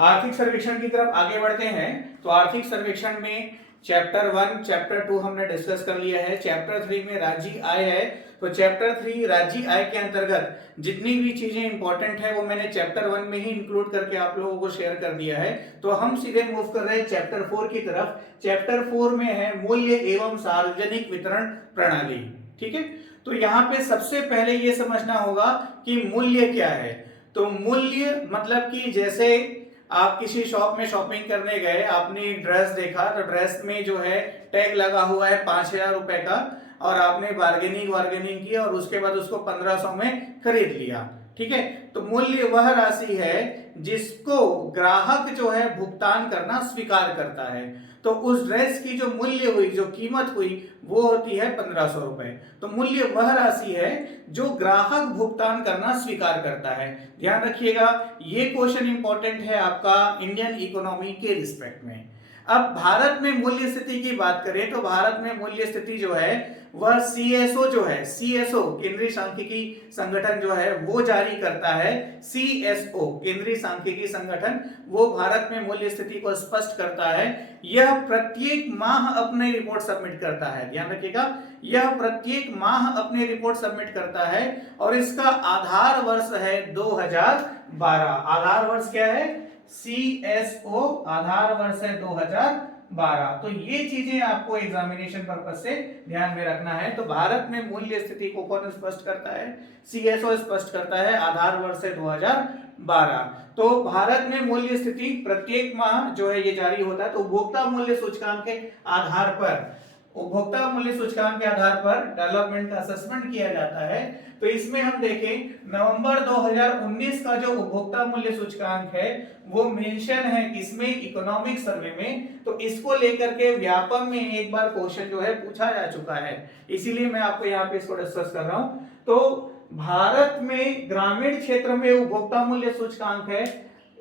आर्थिक सर्वेक्षण की तरफ आगे बढ़ते हैं। तो आर्थिक सर्वेक्षण में चैप्टर 1 चैप्टर 2 हमने डिस्कस कर लिया है। चैप्टर 3 में राज्य आय है। तो चैप्टर 3 राज्य आय के अंतर्गत जितनी भी चीजें इंपॉर्टेंट है वो मैंने चैप्टर 1 में ही इंक्लूड करके आप लोगों को शेयर कर दिया है। तो हम सीधे मूव कर रहे हैं चैप्टर 4 की तरफ। चैप्टर 4 में है मूल्य एवं सार्वजनिक वितरण प्रणाली। ठीक है, तो यहाँ पे सबसे पहले ये समझना होगा कि मूल्य क्या है। तो मूल्य मतलब कि जैसे आप किसी शॉप में शॉपिंग करने गए, आपने ड्रेस देखा, तो ड्रेस में जो है टैग लगा हुआ है 5,000 रुपए का, और आपने बार्गेनिंग की और उसके बाद उसको 1500 में खरीद लिया। ठीक है, तो मूल्य वह राशि है जिसको ग्राहक जो है भुगतान करना स्वीकार करता है। तो उस ड्रेस की जो मूल्य हुई, जो कीमत हुई, वो होती है 1500 रुपए। तो मूल्य वह राशि है जो ग्राहक भुगतान करना स्वीकार करता है। ध्यान रखिएगा, ये क्वेश्चन इंपॉर्टेंट है आपका इंडियन इकोनॉमी के रिस्पेक्ट में। अब भारत में मूल्य स्थिति की बात करें तो भारत में मूल्य स्थिति जो है वह सीएसओ जो है, सीएसओ केंद्रीय सांख्यिकी संगठन जो है वो जारी करता है। सीएसओ केंद्रीय सांख्यिकी संगठन वो भारत में मूल्य स्थिति को स्पष्ट करता है। यह प्रत्येक माह अपनी रिपोर्ट सबमिट करता है। ध्यान रखिएगा, यह प्रत्येक माह अपनी रिपोर्ट सबमिट करता है और इसका आधार वर्ष है 2012। आधार वर्ष क्या है? सीएसओ आधार वर्ष है 2012। तो ये चीजें आपको एग्जामिनेशन पर्पस से ध्यान में रखना है। तो भारत में मूल्य स्थिति को कौन स्पष्ट करता है? सीएसओ स्पष्ट करता है, आधार वर्ष है 2012। तो भारत में मूल्य स्थिति प्रत्येक माह जो है ये जारी होता है। तो उपभोक्ता मूल्य सूचकांक के आधार पर, उपभोक्ता मूल्य सूचकांक के आधार पर डेवलपमेंट का असेसमेंट किया जाता है। तो इसमें हम देखें नवंबर 2019 का जो उपभोक्ता मूल्य सूचकांक है वो मेंशन है किसमें? इकोनॉमिक सर्वे में। तो इसको लेकर के व्यापम में एक बार क्वेश्चन जो है पूछा जा चुका है, इसीलिए मैं आपको यहाँ पे इसको डिस्कस कर रहा हूं। तो भारत में ग्रामीण क्षेत्र में उपभोक्ता मूल्य सूचकांक है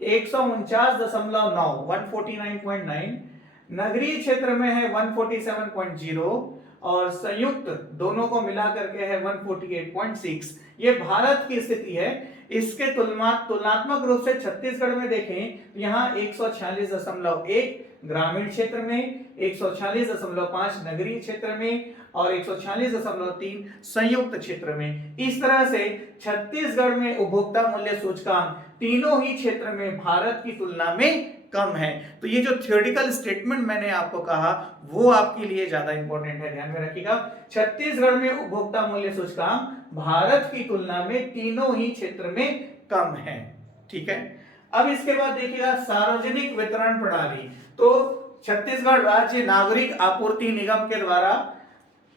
149.9, 149.9। नगरीय क्षेत्र में है 147.0 और संयुक्त दोनों को मिला करके है 148.6। ये भारत की स्थिति है। इसके तुलनात्मक रूप से छत्तीसगढ़ में देखें, यहाँ 146.1 ग्रामीण क्षेत्र में, 146.5 नगरीय क्षेत्र में और 146.3 संयुक्त क्षेत्र में। इस तरह से छत्तीसगढ़ में उपभोक्ता मूल्य सूचकांक तीनों ही क्षेत्र में भारत की तुलना में कम है। तो ये जो थ्योरेटिकल स्टेटमेंट मैंने आपको कहा वो आपके लिए ज्यादा इंपॉर्टेंट है, ध्यान में रखिएगा। छत्तीसगढ़ में उपभोक्ता मूल्य सूचकांक भारत की तुलना में तीनों ही क्षेत्र में कम है। ठीक है, अब इसके बाद देखिएगा सार्वजनिक वितरण प्रणाली। तो छत्तीसगढ़ राज्य नागरिक आपूर्ति निगम के द्वारा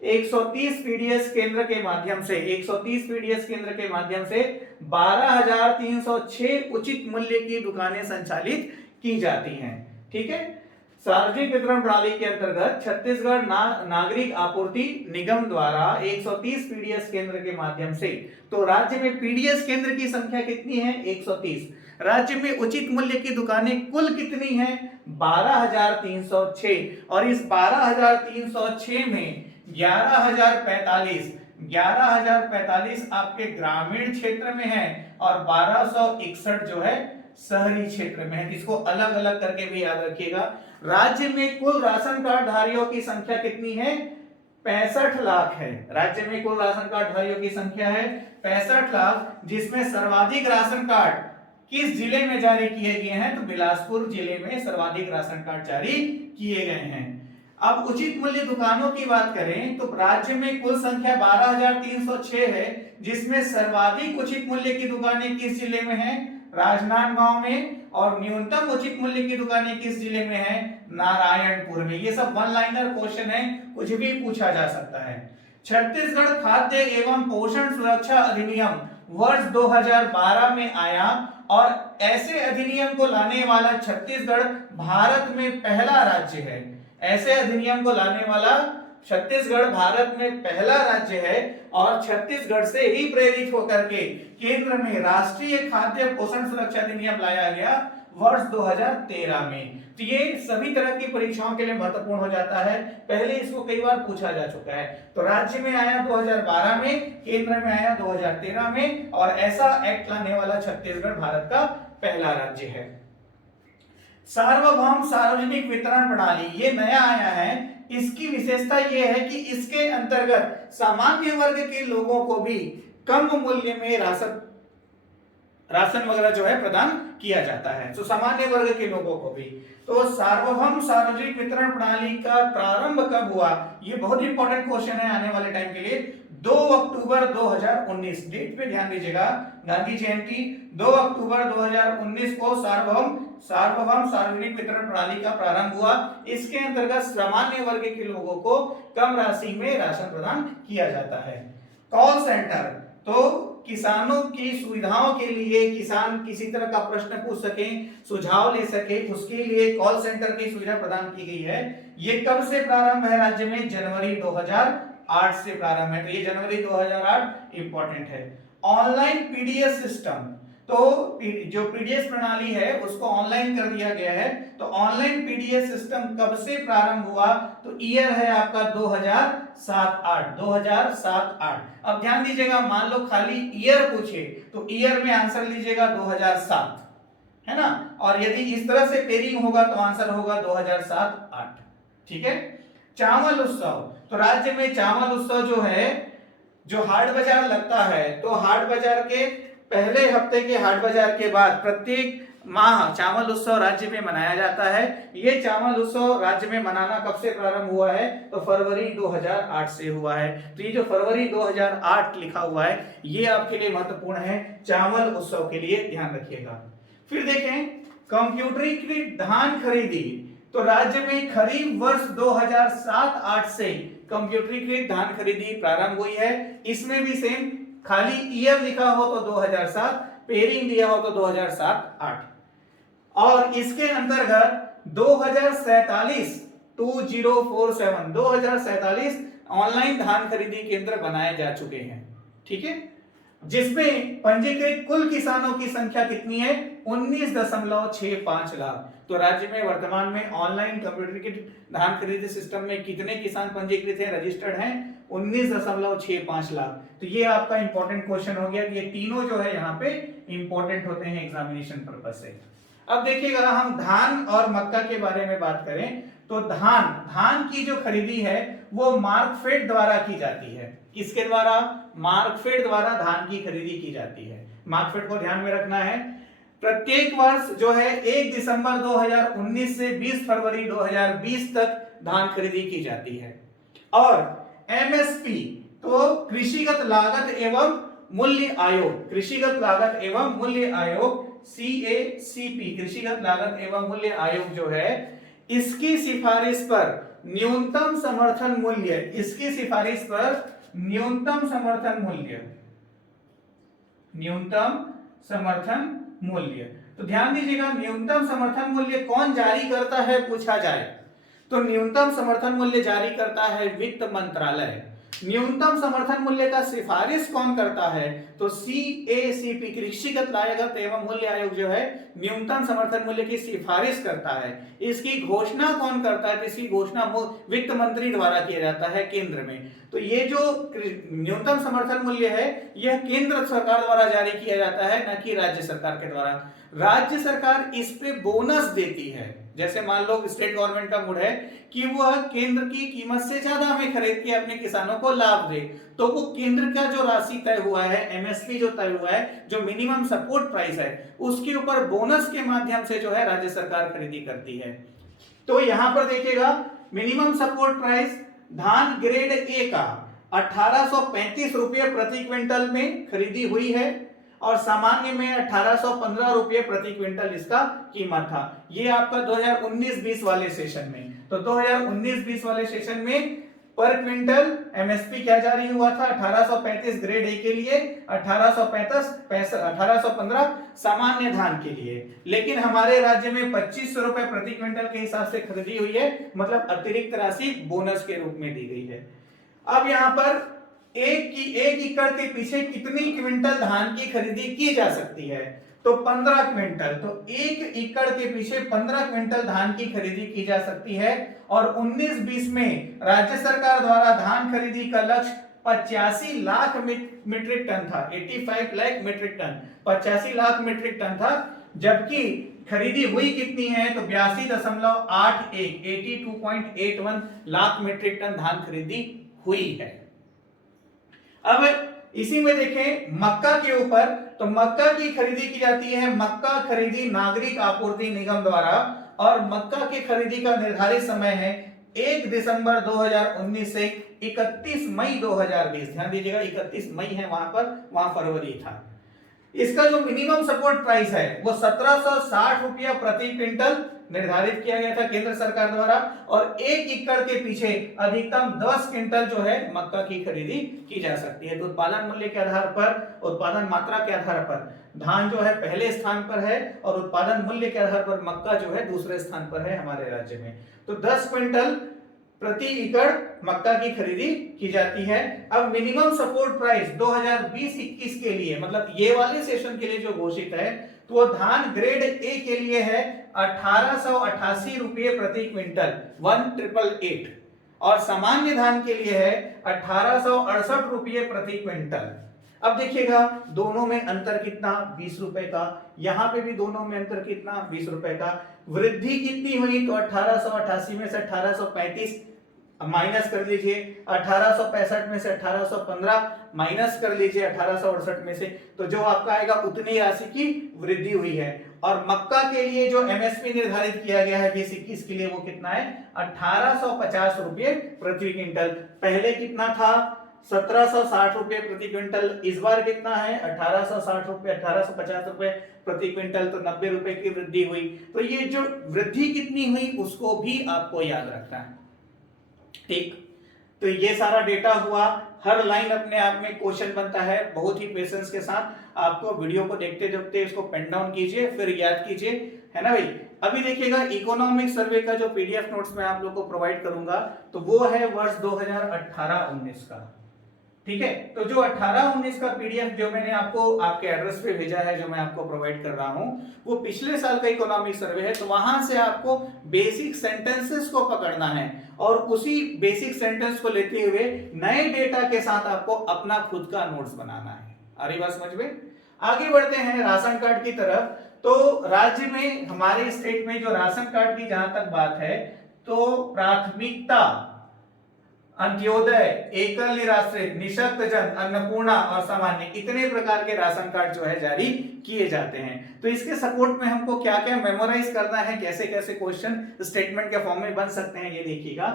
130 पीडीएस केंद्र के माध्यम से 130 पीडीएस केंद्र के माध्यम से 12,306 उचित मूल्य की दुकानें संचालित की जाती हैं। ठीक है, सार्वजनिक वितरण प्रणाली के अंतर्गत छत्तीसगढ़ नागरिक आपूर्ति निगम द्वारा 130 पीडीएस केंद्र के माध्यम से, तो राज्य में पीडीएस केंद्र की संख्या कितनी है? 130। राज्य में उचित मूल्य की दुकानें कुल कितनी हैं? 12,306। और इस 12,306 में 11,045 आपके ग्रामीण क्षेत्र में है और 1261 जो है शहरी क्षेत्र में है। इसको अलग अलग करके भी याद रखिएगा। राज्य में कुल राशन कार्ड धारियों की संख्या कितनी है? 65 लाख है। राज्य में कुल राशन कार्ड धारियों की संख्या है 65 लाख, जिसमें सर्वाधिक राशन कार्ड किस जिले में जारी किए गए हैं? तो बिलासपुर जिले में सर्वाधिक राशन कार्ड जारी किए गए हैं। अब उचित मूल्य दुकानों की बात करें तो राज्य में कुल संख्या 12,306 है, जिसमें सर्वाधिक उचित मूल्य की दुकानें किस जिले में है? राजनांदगांव में। और न्यूनतम उचित मूल्य की दुकानें किस जिले में है? नारायणपुर में। ये सब वन लाइनर क्वेश्चन है, कुछ भी पूछा जा सकता है। छत्तीसगढ़ खाद्य एवं पोषण सुरक्षा अधिनियम वर्ष 2012 में आया और ऐसे अधिनियम को लाने वाला छत्तीसगढ़ भारत में पहला राज्य है। ऐसे अधिनियम को लाने वाला छत्तीसगढ़ भारत में पहला राज्य है और छत्तीसगढ़ से ही प्रेरित होकर के केंद्र में राष्ट्रीय खाद्य पोषण सुरक्षा अधिनियम लाया गया वर्ष 2013 में। तो ये सभी तरह की परीक्षाओं के लिए महत्वपूर्ण हो जाता है, पहले इसको कई बार पूछा जा चुका है। तो राज्य में आया 2012 में, केंद्र में आया 2013 में और ऐसा एक्ट लाने वाला छत्तीसगढ़ भारत का पहला राज्य है। सार्वभौम सार्वजनिक वितरण प्रणाली ये नया आया है। इसकी विशेषता ये है कि इसके अंतर्गत सामान्य वर्ग के लोगों को भी कम मूल्य में राशन वगैरह जो है प्रदान किया जाता है, तो सामान्य वर्ग के लोगों को भी। तो सार्वभौम सार्वजनिक वितरण प्रणाली का प्रारंभ कब हुआ, ये बहुत इंपॉर्टेंट क्वेश्चन है आने वाले टाइम के लिए। 2 अक्टूबर 2019, डेट पे ध्यान दीजिएगा, गांधी जयंती 2 अक्टूबर 2019 को सार्वभौम सार्वजनिक वितरण प्रणाली का प्रारंभ हुआ। इसके अंतर्गत सामान्य वर्ग के लोगों को कम राशि में राशन प्रदान किया जाता है। कॉल सेंटर, तो किसानों की सुविधाओं के लिए, किसान किसी तरह का प्रश्न पूछ सके, सुझाव ले सके, उसके लिए कॉल सेंटर की सुविधा प्रदान की गई है। ये कब से प्रारंभ है राज्य में, जनवरी 2008 से प्रारंभ है। तो ये जनवरी 2008 इंपॉर्टेंट है। ऑनलाइन पीडीएस सिस्टम, तो जो पीडीएस प्रणाली है उसको ऑनलाइन कर दिया गया है। तो ऑनलाइन पीडीएस सिस्टम कब से प्रारंभ हुआ, तो ईयर है आपका 2007-8। अब ध्यान दीजिएगा, मान लो खाली ईयर पूछे तो ईयर में आंसर लीजिएगा 2007, है ना, और यदि इस तरह से पेयरिंग होगा तो आंसर होगा 2007-8। ठीक है। चावल उत्सव, तो राज्य में चावल उत्सव जो है, जो हाट बाजार लगता है, तो हाट बाजार के पहले हफ्ते के हाट बाजार के बाद प्रत्येक माह चावल उत्सव राज्य में मनाया जाता है। ये चावल उत्सव राज्य में मनाना कब से प्रारंभ हुआ है, तो फरवरी 2008 से हुआ है। तो ये जो फरवरी 2008 लिखा हुआ है ये आपके लिए महत्वपूर्ण है, चावल उत्सव के लिए ध्यान रखिएगा। फिर देखें कंप्यूटरीकृत धान खरीदी, तो राज्य में खरीफ वर्ष 2007-8 से कंप्यूटरीकृत धान खरीदी प्रारंभ हुई है। इसमें भी सेम, खाली ईयर लिखा हो तो 2007, पेयरिंग दिया हो तो 2007-8। और इसके अंतर्गत 2047 ऑनलाइन धान खरीदी केंद्र बनाए जा चुके हैं। ठीक है, जिसमें पंजीकृत कुल किसानों की संख्या कितनी है, 19.65 लाख। तो राज्य में वर्तमान में ऑनलाइन कंप्यूटरीकृत धान खरीदी सिस्टम में कितने किसान पंजीकृत हैं, रजिस्टर्ड हैं, 19.65 लाख। तो ये आपका इंपॉर्टेंट क्वेश्चन हो गया कि ये तीनों जो है यहाँ पे इंपॉर्टेंट होते हैं एग्जामिनेशन पर्पस से। अब देखिएगा, हम धान और मक्का के बारे में बात करें तो धान की जो खरीदी है वो मार्कफेड द्वारा की जाती है। किसके द्वारा, मार्कफेड द्वारा धान की खरीदी की जाती है। मार्कफेड को ध्यान में रखना है। प्रत्येक वर्ष जो है 1 दिसंबर 2019 से 20 फरवरी 2020 तक धान खरीदी की जाती है। और एमएसपी, तो कृषिगत लागत एवं मूल्य आयोग, कृषिगत लागत एवं मूल्य आयोग CACP, कृषिगत लागत एवं मूल्य आयोग जो है, इसकी सिफारिश पर न्यूनतम समर्थन मूल्य, इसकी सिफारिश पर न्यूनतम समर्थन मूल्य, तो ध्यान दीजिएगा, न्यूनतम समर्थन मूल्य कौन जारी करता है पूछा जाए तो न्यूनतम समर्थन मूल्य जारी करता है वित्त मंत्रालय। न्यूनतम समर्थन मूल्य का सिफारिश कौन करता है, तो CACP, कृषिगत लागत एवं मूल्य आयोग जो है न्यूनतम समर्थन मूल्य की सिफारिश करता है। इसकी घोषणा कौन करता है, तो इसकी घोषणा वित्त मंत्री द्वारा किया जाता है केंद्र में। तो ये जो न्यूनतम समर्थन मूल्य है यह केंद्र सरकार द्वारा जारी किया जाता है, न कि राज्य सरकार के द्वारा। राज्य सरकार इस पे बोनस देती है। जैसे मान लो स्टेट गवर्नमेंट का मूड है कि वह केंद्र की कीमत से ज्यादा हमें खरीद के अपने किसानों को लाभ दे, तो वो केंद्र का जो राशि तय हुआ है, एमएसपी जो तय हुआ है, जो मिनिमम सपोर्ट प्राइस है, उसके ऊपर बोनस के माध्यम से जो है राज्य सरकार खरीदी करती है। तो यहां पर देखिएगा, मिनिमम सपोर्ट प्राइस धान ग्रेड ए का 1835 रुपये प्रति क्विंटल में खरीदी हुई है और सामान्य में 1815 रुपये प्रति क्विंटल इसका कीमत था। ये आपका 2019-20 वाले सेशन में। तो 2019-20 वाले सेशन में पर क्विंटल एमएसपी क्या जारी हुआ था, 1835 ग्रेड ए के लिए, 1815 सामान्य धान के लिए। लेकिन हमारे राज्य में 2500 रुपए प्रति क्विंटल के हिसाब से खरीदी हुई है, मतलब अतिरिक्त राशि बोनस के रूप में दी गई है। अब यहाँ पर एक एकड़ के पीछे कितनी क्विंटल धान की खरीदी की जा सकती है, तो 15 क्विंटल। तो 1 एकड़ के पीछे 15 क्विंटल धान की खरीदी की जा सकती है। और 19-20 में राज्य सरकार द्वारा धान खरीदी का लक्ष्य 85 लाख मीट्रिक टन था, 85 lakh metric tonne, 85 lakh metric tonne था। जबकि खरीदी हुई कितनी है, तो 82.81 82.81 लाख मीट्रिक टन धान खरीदी हुई है। अब इसी में देखें मक्का के ऊपर, तो मक्का की खरीदी की जाती है मक्का खरीदी नागरिक आपूर्ति निगम द्वारा, और मक्का की खरीदी का निर्धारित समय है 1 दिसंबर 2019 से 31 मई 2020। ध्यान दीजिएगा 31 मई है वहां पर, वहां फरवरी था। इसका जो मिनिमम सपोर्ट प्राइस है वो 1760 रुपया प्रति क्विंटल निर्धारित किया गया था केंद्र सरकार द्वारा, और 1 एकड़ के पीछे अधिकतम 10 क्विंटल जो है मक्का की खरीदी की जा सकती है। तो उत्पादन मूल्य के आधार पर, उत्पादन मात्रा के आधार पर धान जो है पहले स्थान पर है, और उत्पादन मूल्य के आधार पर मक्का जो है दूसरे स्थान पर है हमारे राज्य में। तो 10 क्विंटल प्रति एकड़ मक्का की खरीदी की जाती है। अब मिनिमम सपोर्ट प्राइस 2020-21 के लिए, मतलब ये वाले सेशन के लिए जो घोषित है, तो वो धान ग्रेड ए के लिए है 1888 रुपये प्रति क्विंटल 1888, और सामान्य धान के लिए है 1868 रुपये प्रति क्विंटल। अब देखिएगा दोनों में अंतर कितना, 20 रुपए का। यहां पे भी दोनों में अंतर कितना, 20 रुपए का। वृद्धि कितनी हुई, तो 1888 में से 1835 माइनस कर लीजिए, 1865 में से 1815 माइनस कर लीजिए 1868 में से, तो जो आपका आएगा उतनी राशि की वृद्धि हुई है। और मक्का के लिए जो एमएसपी निर्धारित किया गया है 2021 के लिए, वो कितना है 1850 रुपये प्रति क्विंटल। पहले कितना था 1760 रुपये प्रति क्विंटल, इस बार कितना है 1860 रुपये 1850 रुपये प्रति क्विंटल, तो 90 रुपए की वृद्धि हुई। तो ये जो वृद्धि कितनी हुई उसको भी आपको याद रखना है, ठीक। तो ये सारा डेटा हुआ, हर लाइन अपने आप में क्वेश्चन बनता है। बहुत ही पेशेंस के साथ आपको वीडियो को देखते देखते इसको पेन डाउन कीजिए, फिर याद कीजिए, है ना भाई। अभी देखिएगा इकोनॉमिक सर्वे का जो पीडीएफ नोट्स मैं आप लोगों को प्रोवाइड करूंगा, तो वो है वर्ष 2018-19 का, ठीक है। तो जो 18-19 का पीडीएफ जो मैंने आपको आपके एड्रेस पे भेजा है, जो मैं आपको प्रोवाइड कर रहा हूं, वो पिछले साल का इकोनॉमिक सर्वे है। तो वहां से आपको बेसिक सेंटेंसेस को पकड़ना है, और उसी बेसिक सेंटेंस को लेते हुए नए डेटा के साथ आपको अपना खुद का नोट्स बनाना है। आ रही बात समझ में। आगे बढ़ते हैं राशन कार्ड की तरफ। तो राज्य में, हमारे स्टेट में जो राशन कार्ड की जहां तक बात है, तो प्राथमिकता, अंत्योदय, एकल निराश्रित, निःशक्त जन, अन्नपूर्णा और सामान्य, इतने प्रकार के राशन कार्ड जो है जारी किए जाते हैं। तो इसके सपोर्ट में हमको क्या क्या मेमोराइज करना है, कैसे कैसे क्वेश्चन स्टेटमेंट के फॉर्म में बन सकते हैं, ये देखिएगा।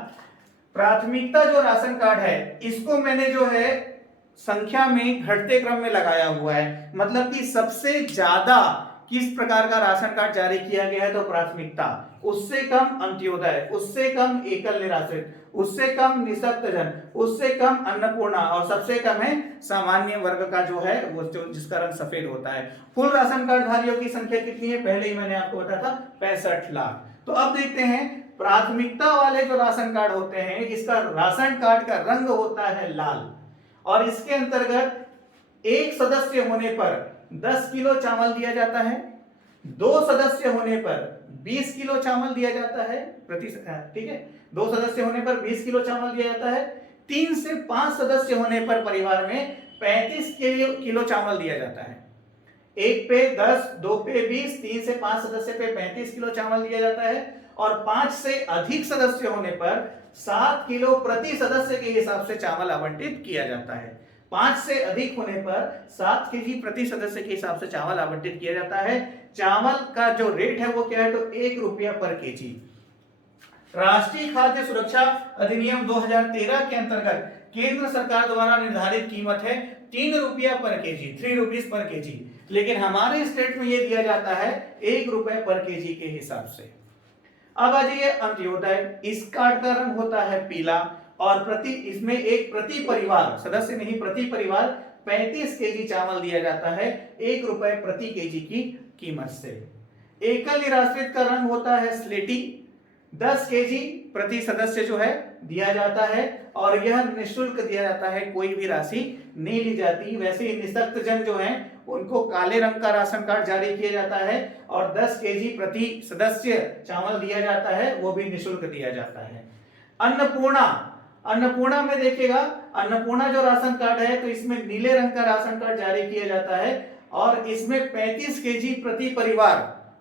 प्राथमिकता जो राशन कार्ड है, इसको मैंने जो है संख्या में घटते क्रम में लगाया हुआ है, मतलब कि सबसे ज्यादा किस प्रकार का राशन कार्ड जारी किया गया है, तो प्राथमिकता, उससे कम अंत्योदय, उससे कम एकल निराश्रित, उससे कम निःशक्त जन, उससे कम अन्नपूर्णा, और सबसे कम है सामान्य वर्ग का जो है, वो जो जिसका रंग सफेद होता है। कुल राशन कार्ड धारियों की संख्या कितनी है, पहले ही मैंने आपको बताया था 65 लाख। तो अब देखते हैं प्राथमिकता वाले जो राशन कार्ड होते हैं, इसका राशन कार्ड का रंग होता है लाल, और इसके अंतर्गत एक सदस्य होने पर 10 किलो चावल दिया जाता है, 2 सदस्य होने पर 20 किलो चावल दिया जाता है प्रति, ठीक है, 2 सदस्य होने पर 20 किलो चावल दिया जाता है। 3 से 5 सदस्य होने पर परिवार में 35 किलो चावल दिया जाता है। 1 पे 10, 2 पे 20, 3 से 5 सदस्य पे 35 किलो चावल दिया जाता है, और 5 से अधिक सदस्य होने पर 7 किलो प्रति सदस्य के हिसाब से चावल आवंटित किया जाता है। 5 से अधिक होने पर 7 केजी प्रति सदस्य के हिसाब से चावल आवंटित किया जाता है। चावल का जो रेट है वो क्या है, तो 1 रुपया पर केजी। राष्ट्रीय खाद्य सुरक्षा अधिनियम 2013 के अंतर्गत केंद्र सरकार द्वारा निर्धारित कीमत है 3 रुपया पर केजी, 3 रुपीज पर केजी, लेकिन हमारे स्टेट में ये दिया जाता है 1 रुपए पर केजी के हिसाब से। अब आ जाइए अंत्योदय, इस कार्ड का रंग होता है पीला, और इसमें एक प्रति परिवार, सदस्य नहीं, प्रति परिवार 35 केजी चावल दिया जाता है 1 रुपए प्रति केजी की कीमत से। एकल निराश्रित का रंग होता है स्लेटी, 10 केजी प्रति सदस्य जो है दिया जाता है, और यह निःशुल्क दिया जाता है, कोई भी राशि नहीं ली जाती। वैसे ही निःशक्त जन जो हैं उनको काले रंग का राशन कार्ड जारी किया जाता है, और 10 केजी प्रति सदस्य चावल दिया जाता है, वो भी निःशुल्क दिया जाता है। अन्नपूर्णा, अन्नपूर्णा में देखिएगा, अन्नपूर्णा जो राशन कार्ड है, तो इसमें नीले रंग का राशन कार्ड जारी किया जाता है, और इसमें 35 केजी प्रति परिवार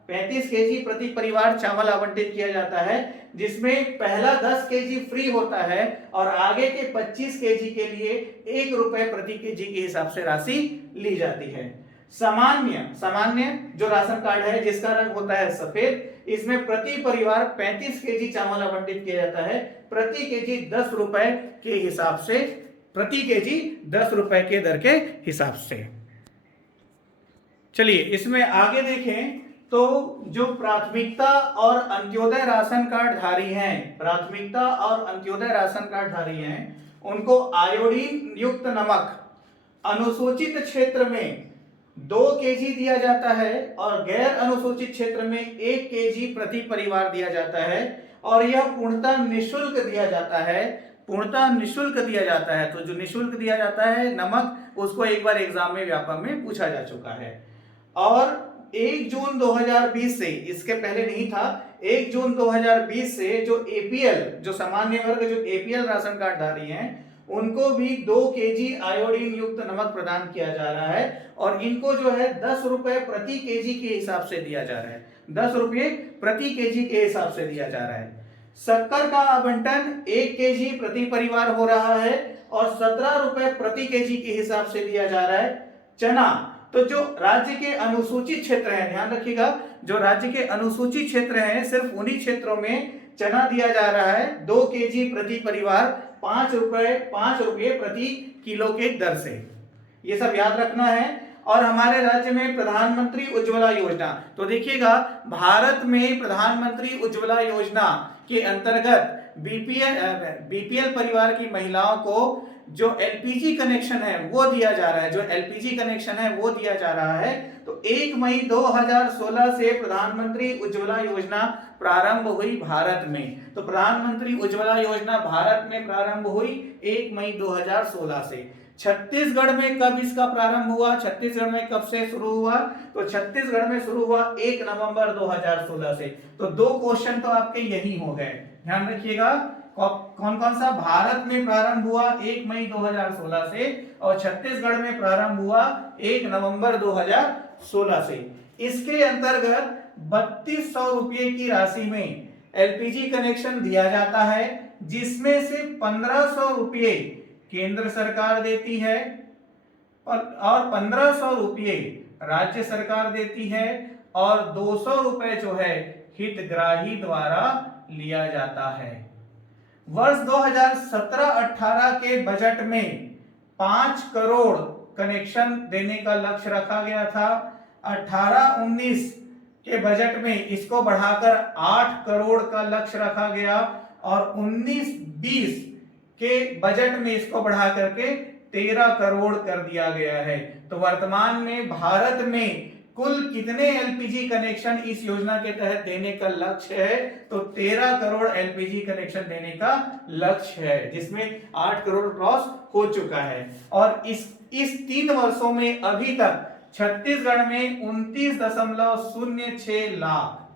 35 केजी प्रति परिवार चावल आवंटित किया जाता है, जिसमें पहला 10 केजी फ्री होता है और आगे के 25 केजी के लिए 1 रुपए प्रति केजी के हिसाब से राशि ली जाती है। सामान्य जो राशन कार्ड है जिसका रंग होता है सफेद, इसमें प्रति परिवार 35 केजी चावल आवंटित किया जाता है, प्रति केजी 10 रुपए के हिसाब से, प्रति केजी 10 रुपए के दर के हिसाब से। चलिए इसमें आगे देखें तो जो प्राथमिकता और अंत्योदय राशन कार्ड धारी हैं, प्राथमिकता और अंत्योदय राशन कार्ड धारी हैं, उनको आयोडीन युक्त नमक अनुसूचित क्षेत्र में 2 केजी दिया जाता है और गैर अनुसूचित क्षेत्र में 1 केजी प्रति परिवार दिया जाता है और यह पूर्णतः निःशुल्क दिया जाता है। पूर्णतः निःशुल्क दिया जाता है। तो जो निःशुल्क दिया जाता है नमक, उसको एक बार एग्जाम में व्यापक में पूछा जा चुका है। और 1 जून 2020 से, इसके पहले नहीं था, 1 जून 2020 से जो एपीएल, जो सामान्य वर्ग, जो एपीएल राशन कार्ड धारी हैं, उनको भी 2 केजी आयोडीन युक्त नमक प्रदान किया जा रहा है और इनको जो है 10 रुपए प्रति केजी के हिसाब से दिया जा रहा है। 10 रुपये प्रति केजी के हिसाब से दिया जा रहा है। शक्कर का आवंटन 1 केजी प्रति परिवार हो रहा है और 17 रुपए प्रति केजी के हिसाब से दिया जा रहा है। चना, तो जो राज्य के अनुसूचित क्षेत्र हैं, ध्यान रखिएगा, जो राज्य के अनुसूचित क्षेत्र हैं सिर्फ उन्हीं क्षेत्रों में चना दिया जा रहा है 2 केजी प्रति परिवार 5 रुपये प्रति किलो के दर से। ये सब याद रखना है। और हमारे राज्य में प्रधानमंत्री उज्ज्वला योजना, तो देखिएगा भारत में प्रधानमंत्री उज्ज्वला योजना के अंतर्गत बीपीएल परिवार की महिलाओं को जो एलपीजी कनेक्शन है वो दिया जा रहा है, जो एलपीजी कनेक्शन है वो दिया जा रहा है। तो 1 मई 2016 से प्रधानमंत्री उज्ज्वला योजना प्रारंभ हुई भारत में। तो प्रधानमंत्री उज्ज्वला योजना भारत में प्रारंभ हुई 1 मई 2016 से। छत्तीसगढ़ में कब इसका प्रारंभ हुआ, छत्तीसगढ़ में कब से शुरू हुआ, तो छत्तीसगढ़ में शुरू हुआ 1 नवंबर 2016 से। तो 2 क्वेश्चन तो आपके यही हो गए, ध्यान रखिएगा। कौन कौन सा? भारत में प्रारंभ हुआ 1 मई 2016 से और छत्तीसगढ़ में प्रारंभ हुआ 1 नवंबर 2016 से। इसके अंतर्गत 3200 रुपये की राशि में एलपीजी कनेक्शन दिया जाता है, जिसमें से 1500 रुपये केंद्र सरकार देती है और 1500 रुपये राज्य सरकार देती है और 200 रुपए जो है हितग्राही द्वारा लिया जाता है। वर्ष 2017-18 के बजट में 5 करोड़ कनेक्शन देने का लक्ष्य रखा गया था। 18-19 के बजट में इसको बढ़ाकर 8 करोड़ का लक्ष्य रखा गया और 19-20 के बजट में इसको बढ़ा करके 13 करोड़ कर दिया गया है। तो वर्तमान में भारत में कुल कितने एलपीजी कनेक्शन इस योजना के तहत देने का लक्ष्य है, तो 13 करोड़ एलपीजी कनेक्शन देने का लक्ष्य है, जिसमें 8 करोड़ क्रॉस हो चुका है। और इस 3 वर्षों में अभी तक छत्तीसगढ़ में 29.06 लाख,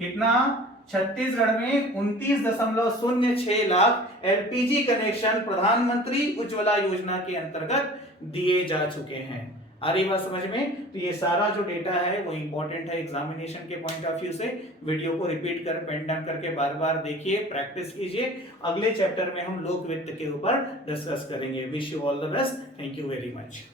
कितना? छत्तीसगढ़ में 29.06 लाख एलपीजी कनेक्शन प्रधानमंत्री उज्ज्वला योजना के अंतर्गत दिए जा चुके हैं। आ रही बात समझ में? तो ये सारा जो डेटा है वो इंपॉर्टेंट है एग्जामिनेशन के पॉइंट ऑफ व्यू से। वीडियो को रिपीट कर पेन डाउन करके बार बार देखिए, प्रैक्टिस कीजिए। अगले चैप्टर में हम लोक वित्त के ऊपर डिस्कस करेंगे। Wish you all the best. Thank you very much.